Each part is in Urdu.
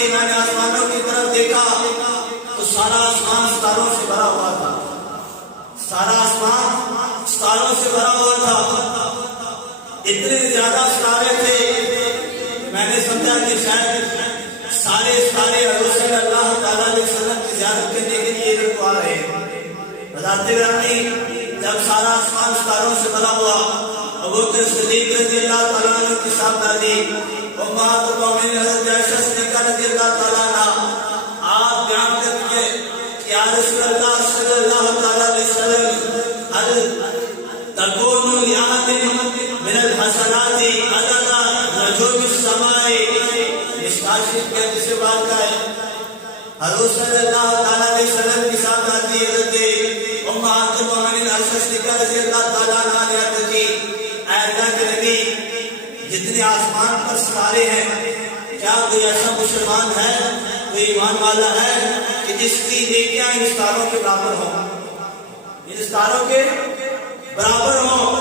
تھی میں نے آسمانوں کی طرف دیکھا تو سارا آسمان ستاروں سے بھرا ہوا تھا، سارا آسمان ستاروں سے بھرا ہوا تھا، اتنے زیادہ ستارے تھے میں نے سمجھا کہ شاید سارے ستارے حضور صلی اللہ تعالیٰ علیہ وسلم کی زیارت کرنے کے لیے ادھر کو آ رہے ہیں۔ حضرت گرامی جب سارا آسمان ستاروں سے بھرا ہوا، ابوبکر صدیق رضی اللہ تعالیٰ عنہ کی صاحبزادی امہات المومنین حضرت عائشہ صدیقہ رضی اللہ تعالیٰ عنہ آپ بیان کرتی ہے کہ یا رسول اللہ صلی اللہ تعالیٰ علیہ وسلم حل تکون لیات من الحسنات عدد نجوم السماء مشکاشف کے جسے بات کا ہے حضور صلی اللہ تعالیٰ علیہ وسلم کی صاحبزادی حضرت امہات المومنین عائشہ صدیقہ رضی اللہ تعالیٰ عنہ نے عرض کی اے اللہ کے نبی جتنے آسمان پر ستارے ہیں کیا کوئی ایسا مسلمان ہے، کوئی ایمان والا ہے کہ جس کی نیکیاں ان ستاروں کے برابر ہوں، ان ستاروں کے برابر ہوں؟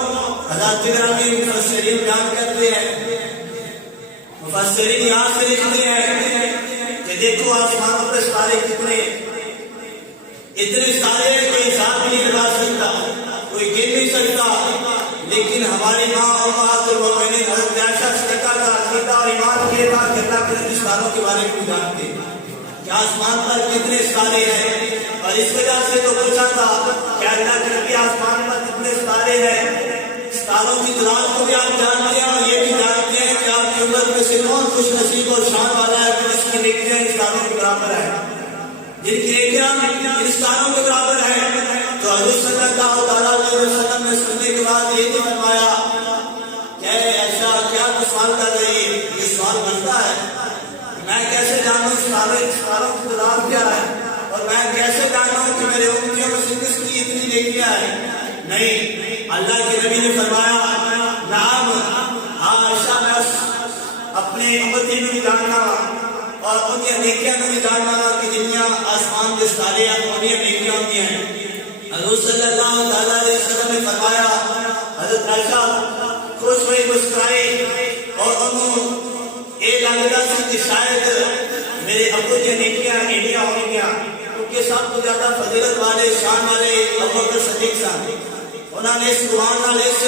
حضرت گرامی مفسرین بیان کرتے ہیں، مفسرین یہاں سے لکھتے ہیں کہ دیکھو آسمانوں پر ستارے کتنے، اتنے ستارے کوئی حساب بھی نہیں لگا سکتا، کوئی گن نہیں سکتا، لیکن ہماری ماں امہات المومنین حضرت عائشہ صدیقہ کا عقیدہ اور ایمان یہ تھا کہ اللہ کے نبی ستاروں کے بارے میں جانتے کہ آسمان پر کتنے ستارے ہیں، اور اس وجہ سے تو پوچھا تھا کہ اللہ کے نبی آسمان پر کتنے ستارے ہیں، ستاروں کی تعداد کو بھی آپ جانتے ہیں اور یہ بھی جانتے ہیں کہ آپ کی امت میں سے کون خوش نصیب اور شان والا ہے کہ جس کی نیکیاں ان ستاروں کے برابر ہے، جن کی نیکیاں ان ستاروں کے برابر ہے۔ تو حضور صلی اللہ تعالیٰ علیہ وسلم نے سننے کے بعد یہ بھی فرمایا کہ ایسا کیا تو سوال کر رہی ہے، یہ سوال بنتا ہے کہ میں کیسے جانوں ستاروں کی تعداد کیا ہے، اور میں کیسے جانوں کہ میرے امتیوں میں سے کس کی اتنی نیکیاں ہیں؟ نہیں، اللہ کے نبی نے فرمایا نعم عائشہ میں اپنے امتی میں بھی جاننا اور ان کی نیکیاں میں بھی جاننا کہ جنیاں آسمان کے ستارے ہیں انہیں نیکیاں ہوتی ہیں۔ حضور صلی اللہ تعالیٰ علیہ وسلم نے فرمایا حضرت عائشہ خوش ہوئی مسکرائی اور انہوں یہ لگتا سی کہ شاید میرے ابو کی نیکیاں انڈیا ہو گیا، کیونکہ سب کو زیادہ فضیلت والے شان والے ابوبکر صدیق صاحب، انہوں نے اس قرآن نال اس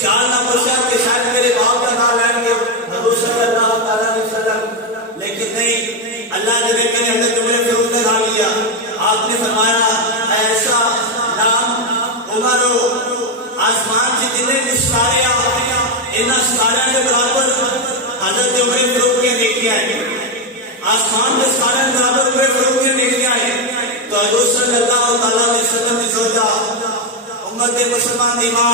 خیال نہ پوچھا کہ شاید میرے باپ کا نام لائیں گے حضور صلی اللہ تعالیٰ علیہ وسلم، لیکن نہیں، اللہ کے نبی نے حضرت عمر فاروق کا نام لیا، آپ نے فرمایا ایسا نام عمر آسمان سے جتنے کچھ ستارے ان ستاروں کے برابر حضرت عمر فاروق کی نیکیاں ہیں، آسمان کے ستاروں کے برابر عمر فاروق کی نیکیاں ہیں۔ تو حضور صلی اللہ تعالیٰ علیہ وسلم نے سوچا امت مسلمان کی ماں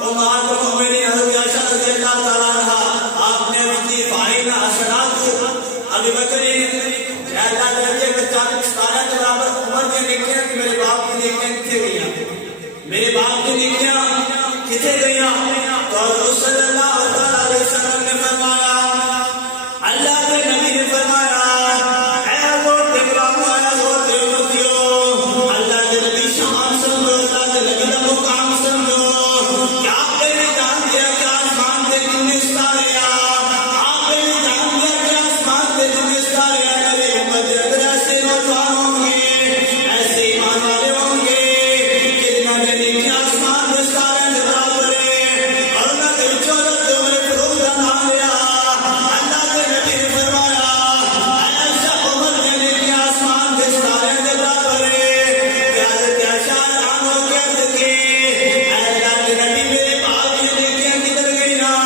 امہات المومنین حضرت عائشہ رضی اللہ تعالیٰ عنہا آپ نے ان کی فاعلین حسنات ابی بکر اللہ کے نبی کے چاند ستاروں کے برابر عمر کی نیکیاں کہ میرے باپ کی نیکیاں کتنے گئیاں، میرے باپ کی نیکیاں کتنے گئیاں؟ تو حضور صلی اللہ علیہ وسلم نے فرمایا، اللہ کے نبی نے فرمایا اے لوگ دیکھو اے لوگ دیکھو، اللہ کے نبی شان سمجھو، اللہ کے نبی کا مقام سمجھو، کیا آپ نے جان دیا کہ آسمان پہ کتنے ستارے ہیں، آپ نے جان دیا کہ آسمان پہ کتنے ستارے ہیں، میرے امت اگر ایسے نوجوان ہوں گے، ایسے ایمان والے ہوں گے کہ جنہوں نے نیکیاں آسمان پہ ستارے کے برابر ہیں، اور انہوں نے چولت عمر فاروق کا نام لیا، اللہ کے نبی نے فرمایا ایسا عمر کے نیکیاں آسمان پہ ستارے کے برابر ہیں کہ حضرت عائشہ عنہ کہتے کہ اے اللہ کے نبی میرے باپ کی نیکیاں کدھر گئیاں؟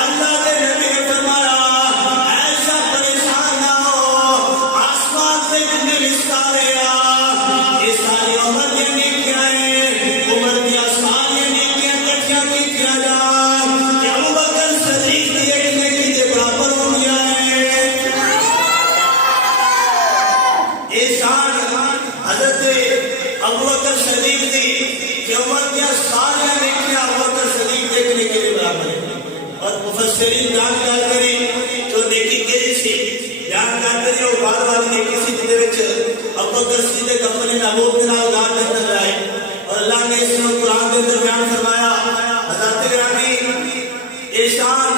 اللہ کے نبی نے فرمایا ایسا پریشان نہ ہو، آسمان سے جتنے بھی ستارے ہیں یہ ساری عمر کی نیکیاں ہیں، عمر کی ساری نیکیاں کٹھیاں کی کیا جائیں کہ ابوبکر صدیق کی ایک نیکی کے برابر ہو گیا ہے۔ یہ شان حضرت ابوبکر صدیق کی کہ عمر کی ساری نیکیاں ابوبکر صدیق کے نیکی کے برابر ہیں، اور مفسرین بیان کر کری جو نیکی کیسی سی بیان کر کری وہ بار بار نیکی سی جنہیں وچ ابوبکر صدیق اپنے محبوب کے نال گاہ کے اندر آئے، اور اللہ نے اس میں قرآن کے اندر بیان فرمایا حضرت گرامی یہ شان